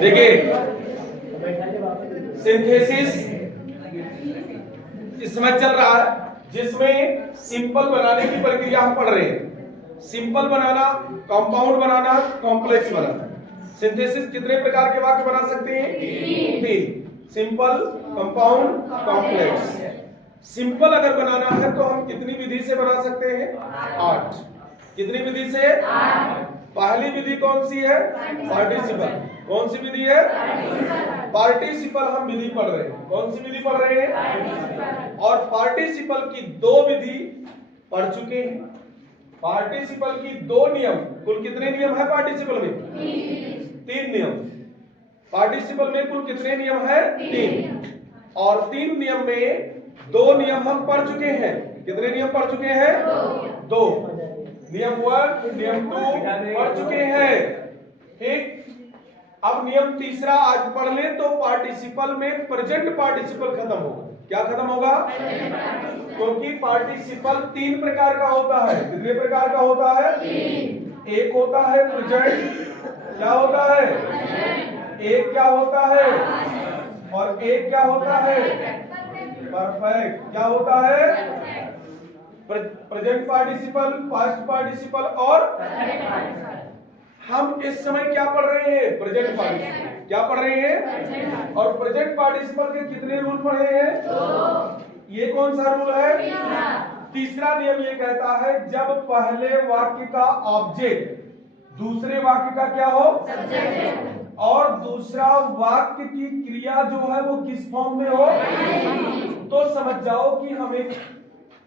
देखिए सिंथेसिस इस समय चल रहा है जिसमें सिंपल बनाने की प्रक्रिया हम पढ़ रहे हैं। सिंपल बनाना, कंपाउंड बनाना, कॉम्प्लेक्स बनाना। सिंथेसिस कितने प्रकार के वाक्य बना सकते हैं? तीन। Simple, compound, complex. सिंपल अगर बनाना है तो हम कितनी विधि से बना सकते हैं? 8। कितनी विधि से? 8। पहली विधि कौन सी है? पार्टिसिपल। कौन सी विधि है? पार्टिसिपल हम विधि पढ़ रहे हैं। कौन सी विधि पढ़ रहे हैं? और पार्टिसिपल की 2 विधि पढ़ चुके हैं। पार्टिसिपल की 2 नियम, कुल कितने नियम है पार्टिसिपल में? 3 नियम। पार्टिसिपल में कुल कितने नियम है? 3। और 3 नियम में 2 नियम हम पढ़ चुके हैं। कितने नियम पढ़ चुके हैं? 2। नियम 1, नियम 2 पढ़ चुके हैं। ठीक। अब नियम तीसरा आज पढ़ ले तो पार्टिसिपल में प्रेजेंट पार्टिसिपल खत्म होगा। क्या खत्म होगा? क्योंकि पार्टिसिपल 3 प्रकार का होता है। कितने प्रकार का होता है? 3। एक होता है प्रेजेंट। क्या होता है? एक क्या होता है? और एक क्या होता है? परफेक्ट। क्या होता है? प्रेजेंट पार्टिसिपल, पास्ट पार्टिसिपल और हम इस समय क्या पढ़ रहे हैं? Present participle. क्या पढ़ रहे हैं? और प्रेजेंट पार्टिसिपल के कितने रूल पढ़े हैं? 2। ये कौन सा रूल है? तीसरा नियम ये कहता है जब पहले वाक्य का ऑब्जेक्ट दूसरे वाक्य का क्या हो? सब्जेक्ट। और दूसरा वाक्य की क्रिया जो है वो किस फॉर्म में हो? तो समझ जाओ कि हमें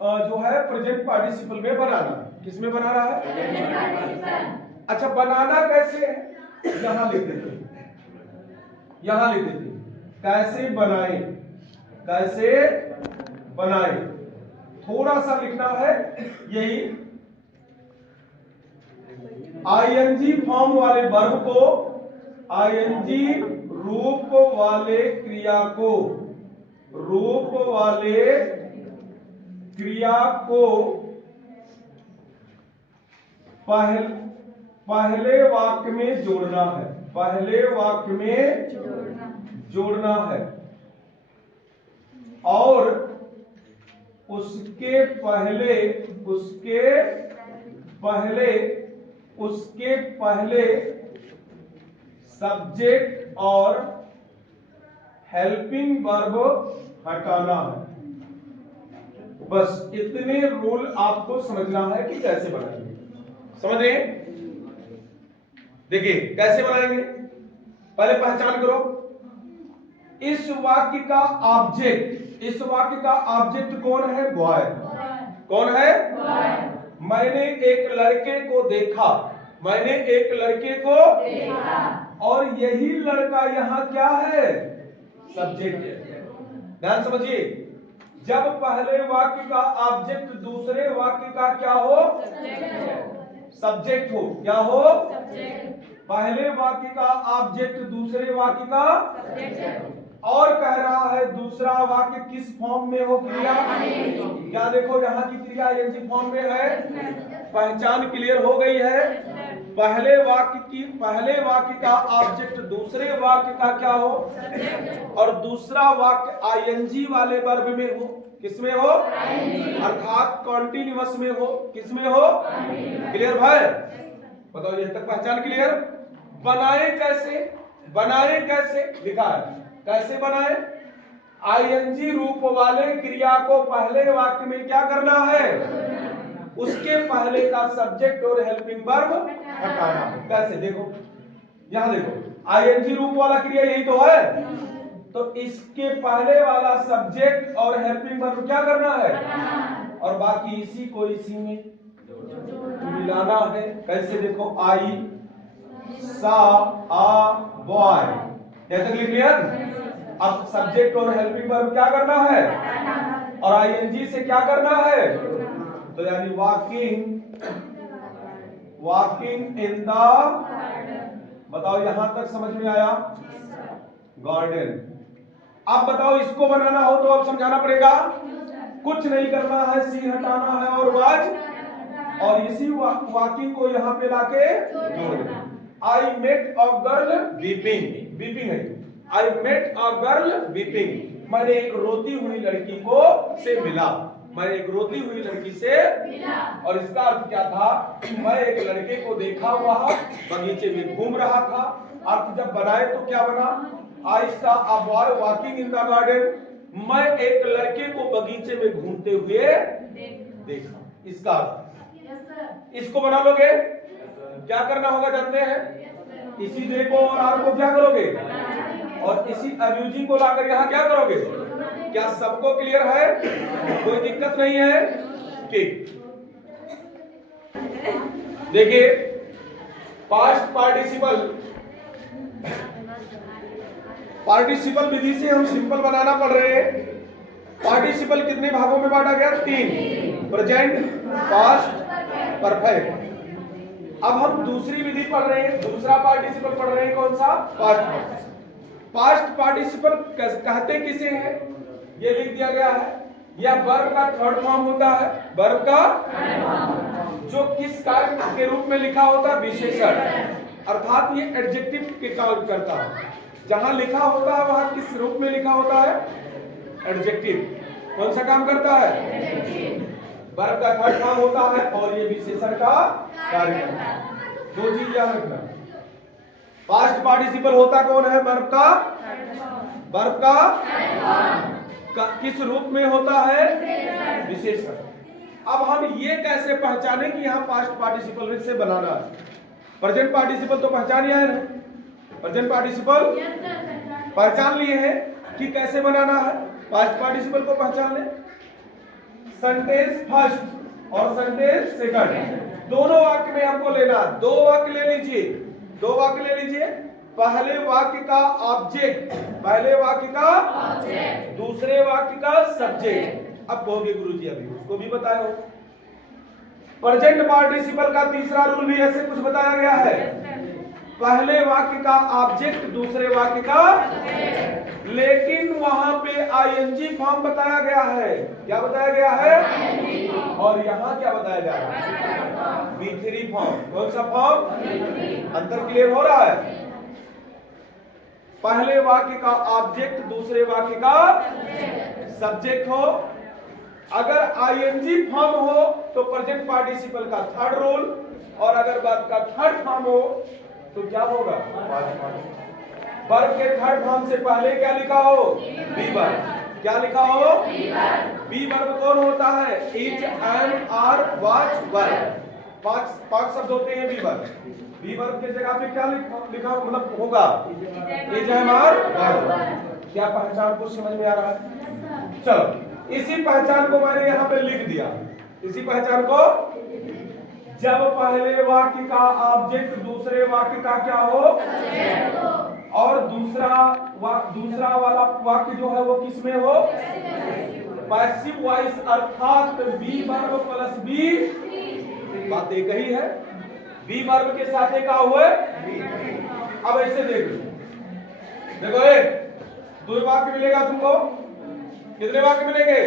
जो है प्रेजेंट पार्टिसिपल में बनाना। किस में बना रहा है? अच्छा, बनाना कैसे है? यहां लिख देते हैं। यहां लिख देते हैं कैसे बनाए। कैसे बनाए थोड़ा सा लिखना है। यही आईएनजी फॉर्म वाले वर्ब को, आईएनजी रूप वाले क्रिया को, रूप वाले क्रिया को पहले वाक्य में जोड़ना है। पहले वाक्य में जोड़ना है और उसके पहले सब्जेक्ट और हेल्पिंग वर्ब हटाना है। बस इतने रूल आपको समझना है कि कैसे बनाएंगे। समझ रहे हैं? देखिए कैसे बनाएंगे। पहले पहचान करो इस वाक्य का ऑब्जेक्ट। इस वाक्य का ऑब्जेक्ट कौन है? बॉय। कौन है? बॉय। मैंने एक लड़के को देखा। मैंने एक लड़के को देखा। और यही लड़का यहाँ क्या है? सब्जेक्ट है। ध्यान समझिए, जब पहले वाक्य का ऑब्जेक्ट दूसरे वाक्य का क्या हो? सब्जेक्ट हो। क्या हो? सब्जेक्ट। पहले वाक्य का ऑब्जेक्ट दूसरे वाक्य का सब्जेक्ट। और कह रहा है दूसरा वाक्य किस फॉर्म में हो? क्रिया। क्या देखो यहाँ की क्रिया आईएनजी फॉर्म में है। पहचान क्लियर हो गई है। पहले वाक्य का ऑब्जेक्ट दूसरे वाक्य का क्या हो? और दूसरा वाक्य आईएनजी वाले वर्ब में हो। किसमें हो? अर्थात कॉन्टिन्यूअस में हो। किसमें हो? क्लियर भाई? बताओ ये तक पहचान क्लियर? बनाए कैसे? बनाए कैसे लिखा है? कैसे बनाए? आईएनजी रूप वाले क्रिया को पहले वाक्य में क्या करना है? उसके पहले का सब्जेक्ट और हेल्पिंग वर्ब हटाना है। कैसे? देखो यहां देखो, आईएनजी रूप वाला क्रिया यही तो है। तो इसके पहले वाला सब्जेक्ट और हेल्पिंग वर्ब क्या करना है? और बाकी इसी को इसी में मिलाना है। कैसे? देखो आई सा आ बॉय। यहां तक क्लियर? अब सब्जेक्ट और हेल्पिंग वर्ब क्या करना है? और आईएनजी से क्या करना है? तो यानी वॉकिंग इन द, बताओ यहां तक समझ में आया? गार्डन। अब बताओ इसको बनाना हो तो अब समझाना पड़ेगा। कुछ नहीं करना है, सी हटाना है और वाज, और इसी वॉकिंग को यहां पे लाके जोड़ देना। I met a girl weeping, weeping है, I met a girl weeping, मैंने एक रोती हुई लड़की को से मिला, मैंने एक रोती हुई लड़की से मिला। और इसका अर्थ क्या था? मैं एक लड़के को देखा हुआ बगीचे में घूम रहा था। अर्थ जब बनाए तो क्या बना? I saw a boy walking in the garden, मैं एक लड़के को बगीचे में घूमते हुए देखा। इसका अर्थ इसको बना लोगे, क्या करना होगा जानते हैं? इसी दे को और आर को क्या करोगे, और इसी अब्यूजिंग को लाकर यहाँ क्या करोगे? क्या सबको क्लियर है? कोई दिक्कत नहीं है? ठीक, देखिए पास्ट पार्टिसिपल विधि से हम सिंपल बनाना पड़ रहे हैं। पार्टिसिपल कितने भागों में बांटा गया? 3, प्रेजेंट, पास्ट, परफेक्ट। अब हम दूसरी विधि पढ़ रहे हैं, दूसरा पार्टिसिपल पढ़ रहे हैं, कौन सा? पास्ट। पास्ट पार्टिसिपल कहते किसे हैं? ये लिख दिया गया है, यह वर्ब का थर्ड फॉर्म होता है। वर्ब का जो किस कार्य के रूप में लिखा होता है? विशेषण, अर्थात ये एडजेक्टिव के काम करता है। जहां लिखा होता है वहां किस रूप में लिखा होता है? एडजेक्टिव। कौन सा काम करता है? वर्ब का थर्ड फॉर्म होता है और ये विशेषण का कार्य करता है। दो चीज याद रखना, पास्ट पार्टिसिपल होता कौन है? वर्ब का, वर्ब का किस रूप में होता है? विशेषण। अब हम ये कैसे पहचाने कि यहाँ पास्ट पार्टिसिपल से बनाना है? प्रेजेंट पार्टिसिपल तो पहचान लिया है ना, प्रेजेंट पार्टिसिपल पहचान लिए हैं कि कैसे बनाना है। पास्ट पार्टिसिपल को पहचान ले, सेंटेंस फर्स्ट और सेंटेंस सेकंड, दोनों वाक्य में हमको लेना। दो वाक्य ले लीजिए, दो वाक्य ले लीजिए। पहले वाक्य का ऑब्जेक्ट, पहले वाक्य का ऑब्जेक्ट, दूसरे वाक्य का सब्जेक्ट। अब कहोगे गुरुजी अभी उसको भी बताए हो। प्रेजेंट पार्टिसिपल का तीसरा रूल भी ऐसे कुछ बताया गया है, पहले वाक्य का ऑब्जेक्ट, दूसरे वाक्य का, लेकिन वहां पे आईएनजी फॉर्म बताया गया है। क्या बताया गया है? और यहाँ क्या बताया गया है? B3 form. कौन सा फॉर्म? अंतर क्लियर हो रहा है? पहले वाक्य का ऑब्जेक्ट, दूसरे वाक्य का सब्जेक्ट हो। अगर आईएनजी फॉर्म हो तो प्रेजेंट पार्टिसिपल का थर्ड रूल, और अगर वर्ब का थर्ड फॉर्म हो तो क्या होगा? वर्ब के थर्ड फॉर्म से पहले क्या लिखा हो? Be verb. क्या लिखा हो? बी वर्ब कौन होता है? Is, am, are, was, were. पांच शब्द होते हैं बी वर्ब। बी वर्ब के जगह पे क्या लिखा मतलब होगा? Is, am, are, was. क्या पहचान को समझ में आ रहा है? चलो, इसी पहचान को मैंने यहाँ पे लिख दिया। इसी पहचान को, जब पहले वाक्य का ऑब्जेक्ट दूसरे वाक्य का क्या हो? और दूसरा वाला वाक्य जो है वो किस में हो? पैसिव वॉइस, अर्थात बी वर्ब प्लस बी। बात एक ही है, बी वर्ब के साथ एक हुए। अब ऐसे देखो, दो वाक्य मिलेगा तुमको। कितने वाक्य मिलेंगे?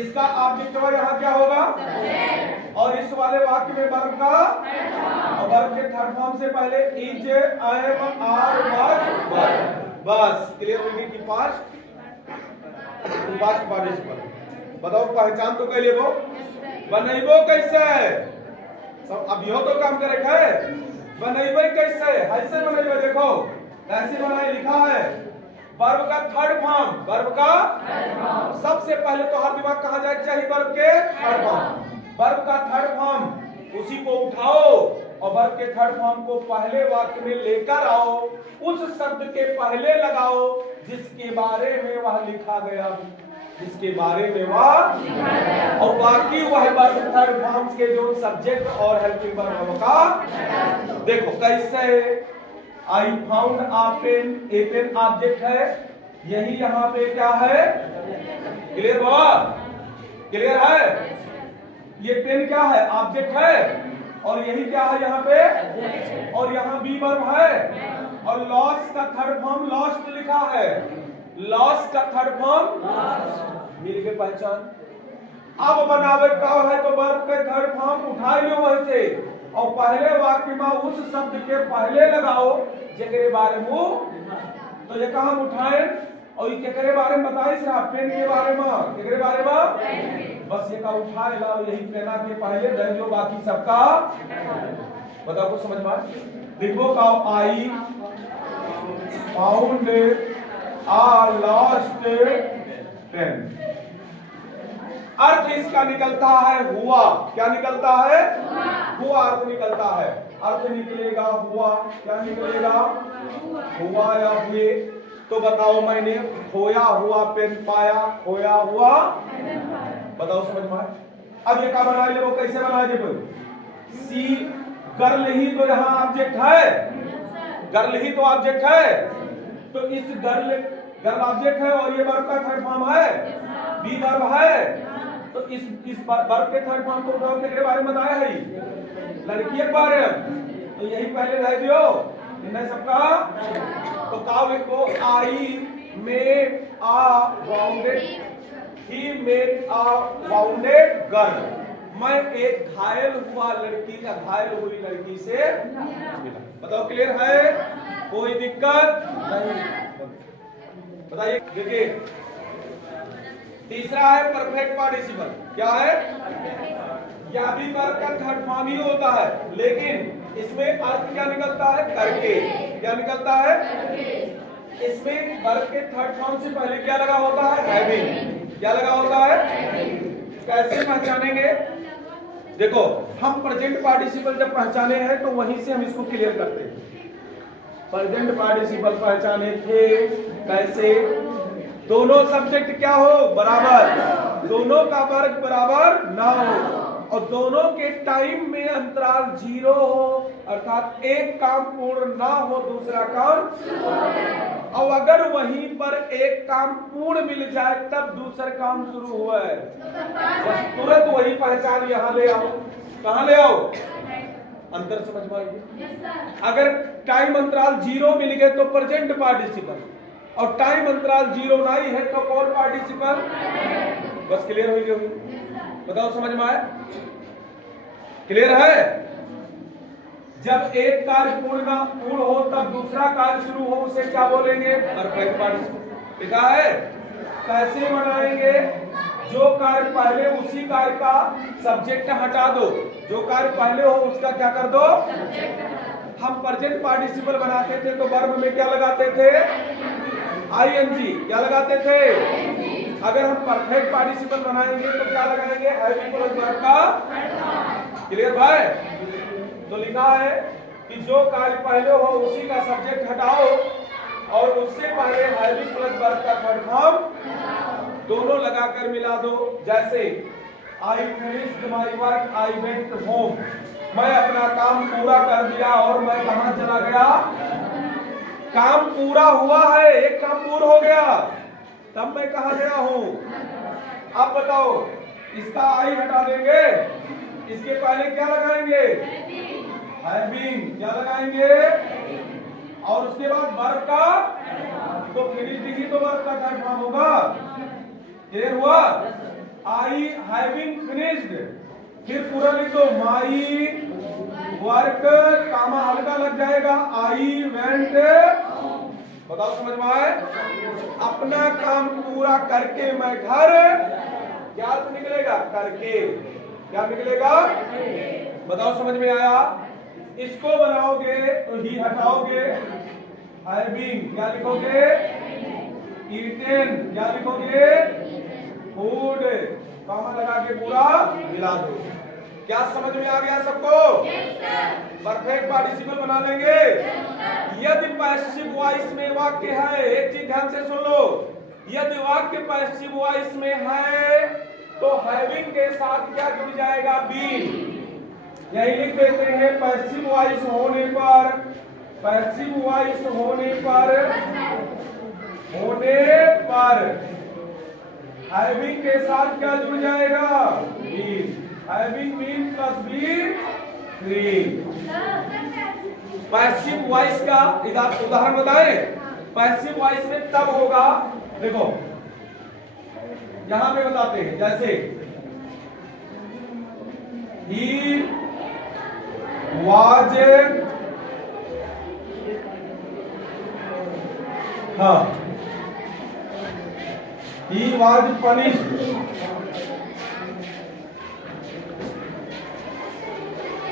इसका ऑब्जेक्ट यहाँ क्या होगा? और इस वाले वाक्य में वर्ब का, और वर्ब के थर्ड फॉर्म से पहले इज, एम, आर, वाज, वर। बस क्लियर हो गई कि पास्ट पार्टिसिपल। बताओ पहचान तो कैले वो बनैबो कैसे? सब अभी हो तो काम करे है, बनैबे कैसे? ऐसे बनैबे, देखो कैसे बनाए, लिखा है वर्ब का थर्ड फॉर्म। वर्ब का सबसे पहले तो हर दिमाग कहां जाए चाहिए? वर्ब के थर्ड फॉर्म। वर्ब का थर्ड फॉर्म, उसी को उठाओ और वर्ब के थर्ड फॉर्म को पहले वाक्य में लेकर आओ, उस शब्द के पहले लगाओ जिसके बारे में वह लिखा गया, जिसके बारे में वह लिखा गया, और बाकी वह वर्ब थर्ड फॉर्म के जो सब्जेक्ट और हेल्पिंग वर्ब का। देखो कैसे, I found a pen, a pen object है, यही यहाँ पे क्या है? क्लियर बाबा? क्लियर है? ये पेन क्या है? ऑब्जेक्ट है, और यही क्या है यहाँ पे? और यहाँ बी वर्ब है, और लॉस का थर्ड फॉर्म लॉस्ट लिखा है। लॉस का थर्ड फॉर्म मिल के पहचान। अब बनावे का है तो वर्ब के थर्ड फॉर्म उठा लो वैसे, और पहले वाक्य में उस शब्द के पहले लगाओ जेकरे बारे में, तो ये हम उठाए और ये केकरे बारे में बताई साहब, पेन के बारे में, केकरे बारे में, बस ये का उठाए ला यही पेना के पहले रह जो बाकी सबका बताओ कुछ समझ में। देखो का I found a lost pen, अर्थ इसका निकलता है हुआ। क्या निकलता है? हुआ अर्थ निकलता है। अर्थ निकलेगा हुआ, क्या निकलेगा? हुआ या हुए। तो बताओ मैंने खोया हुआ पेन पाया, खोया हुआ, बताओ समझ में। अब ये क्या बनाए वो कैसे बनाए देखो, सी गर्ल ही तो यहाँ ऑब्जेक्ट है, गर्ल ही तो ऑब्जेक्ट है, तो इस गर्ल ऑब्जेक्ट है और ये वर्ब का थर्ड फॉर्म है, बी वर्ब है, तो इस वर्ब के थर्ड फॉर्म को उठाओ के बारे में बताया है लड़की के बारे में, तो यही पहले रह दियो नहीं सबका। तो का लिखो I made a wounded, he made a wounded girl, मैं एक घायल हुआ लड़की या घायल हुई लड़की से मिला। बताओ क्लियर है, कोई दिक्कत नहीं? बताइए। देखिए तीसरा है परफेक्ट पार्टिसिपल। क्या है? या भी वर्ब का थर्ड फॉर्म ही होता है, लेकिन इसमें अर्थ क्या निकलता है? करके। क्या निकलता है? इसमें वर्ब के थर्ड फॉर्म से पहले क्या लगा होता है? हैविंग। क्या लगा होता है? कैसे पहचानेंगे? देखो हम प्रेजेंट पार्टिसिपल जब पहचाने हैं तो वहीं से हम इसको क्लियर करते हैं। प्रेजेंट पार्टिसिपल पहचाने थे कैसे? दोनों सब्जेक्ट क्या हो? बराबर, दोनों का वर्ग बराबर ना हो और दोनों के टाइम में अंतराल 0 हो, अर्थात एक काम पूर्ण ना हो दूसरा काम, और अगर वहीं पर एक काम पूर्ण मिल जाए तब दूसरा काम शुरू हुआ है, बस तुरंत वही पहचान यहाँ ले आओ। कहाँ ले आओ? अंतर समझ में आइए। अगर टाइम अंतराल 0 मिल गए तो प्रेजेंट पार्टिसिपल, और टाइम अंतराल 0 नहीं है तो कौन पार्टिसिपल? बस क्लियर हो गई? बताओ समझ में आया? क्लियर है? जब एक कार्य पूर्ण हो तब दूसरा कार्य शुरू हो, उसे क्या बोलेंगे? Perfect participle. लिखा है कैसे बनाएंगे? जो कार्य पहले उसी कार्य का सब्जेक्ट हटा दो, जो कार्य पहले हो उसका क्या कर दो? हम प्रेजेंट पार्टिसिपल बनाते थे तो वर्ब में क्या लगाते थे? आईएनजी। क्या लगाते थे? अगर हम परफेक्ट पार्टिसिपल बनाएंगे तो क्या लगाएंगे? हैविंग प्लस वर्ब का। क्लियर भाई? तो लिखा है कि जो कार्य पहले हो उसी का सब्जेक्ट हटाओ और उससे पहले हैविंग प्लस वर्ब का थर्ड फॉर्म दोनों लगाकर मिला दो। जैसे I finished my work, I went home, मैं अपना काम पूरा कर दिया और मैं कहां चला गया? काम पूरा हुआ है, एक काम पूरा हो गया तब मैं कहा गया हूं। अब बताओ इसका आई हटा देंगे, इसके पहले क्या लगाएंगे? हैविंग। क्या लगाएंगे? और उसके बाद वर्ब का, तो फिनिश्ड ही तो वर्ब का थर्ड फॉर्म होगा। क्लियर हुआ? आई हैविंग फिनिश्ड, फिर पूरा लिख दो माई वर्क, कामा हल्का लग जाएगा, आई वेंट। बताओ समझ में आए? अपना काम पूरा करके मैं घर, क्या अर्थ निकलेगा? करके। क्या निकलेगा? बताओ समझ में आया? इसको बनाओगे तो ही हटाओगे, हैविंग। क्या लिखोगे? ईटेन। क्या लिखोगे? फूड। कामा लगा के पूरा मिला दो। क्या समझ में आ गया सबको? परफेक्ट पार्टिसिपल बना लेंगे। यदि पैसिव वॉइस में वाक्य है, एक चीज ध्यान से सुन लो, यदि वाक्य पैसिव वॉइस में है तो हैविंग के साथ क्या जुड़ जाएगा? बीन। यही लिख देते हैं पैसिव वॉइस होने पर, पैसिव वॉइस होने पर हैविंग के साथ क्या जुड़ जाएगा? Been. Having been plus been been. Passive voice का उदाहरण बताएं। पैसिव वॉइस में तब होगा, देखो यहां पे बताते हैं, जैसे ही was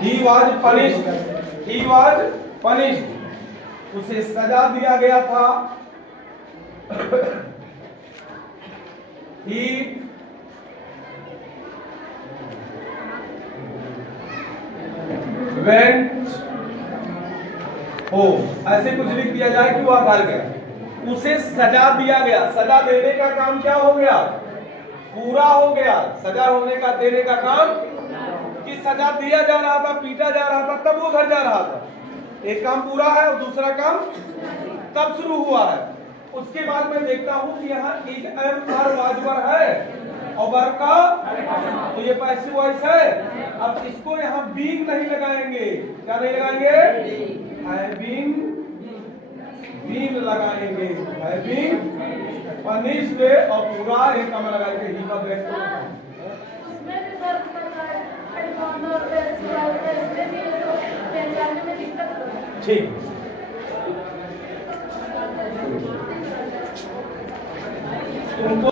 he was punished, he was punished, उसे सजा दिया गया था। he went home, ऐसे कुछ लिख दिया जाए कि वह घर गया। उसे सजा दिया गया, सजा देने का काम क्या हो गया? पूरा हो गया। सजा होने का देने का काम, कि सजा दिया जा रहा था, पीटा जा रहा था, तब वो घर जा रहा था। एक काम पूरा है और दूसरा काम तब शुरू हुआ है। उसके बाद मैं देखता हूं कि यहाँ इज एम आर वाजवर है और वर्ब का, तो ये पैसिव वॉइस है। अब इसको यहाँ बीइंग नहीं लगाएंगे, क्या नहीं लगाएंगे? हैविंग बीन लगाएंगे, हैविंग पनिश्ड, और पूरा एक काम लगाएंगे ही का ब्रेक। ठीक, तुमको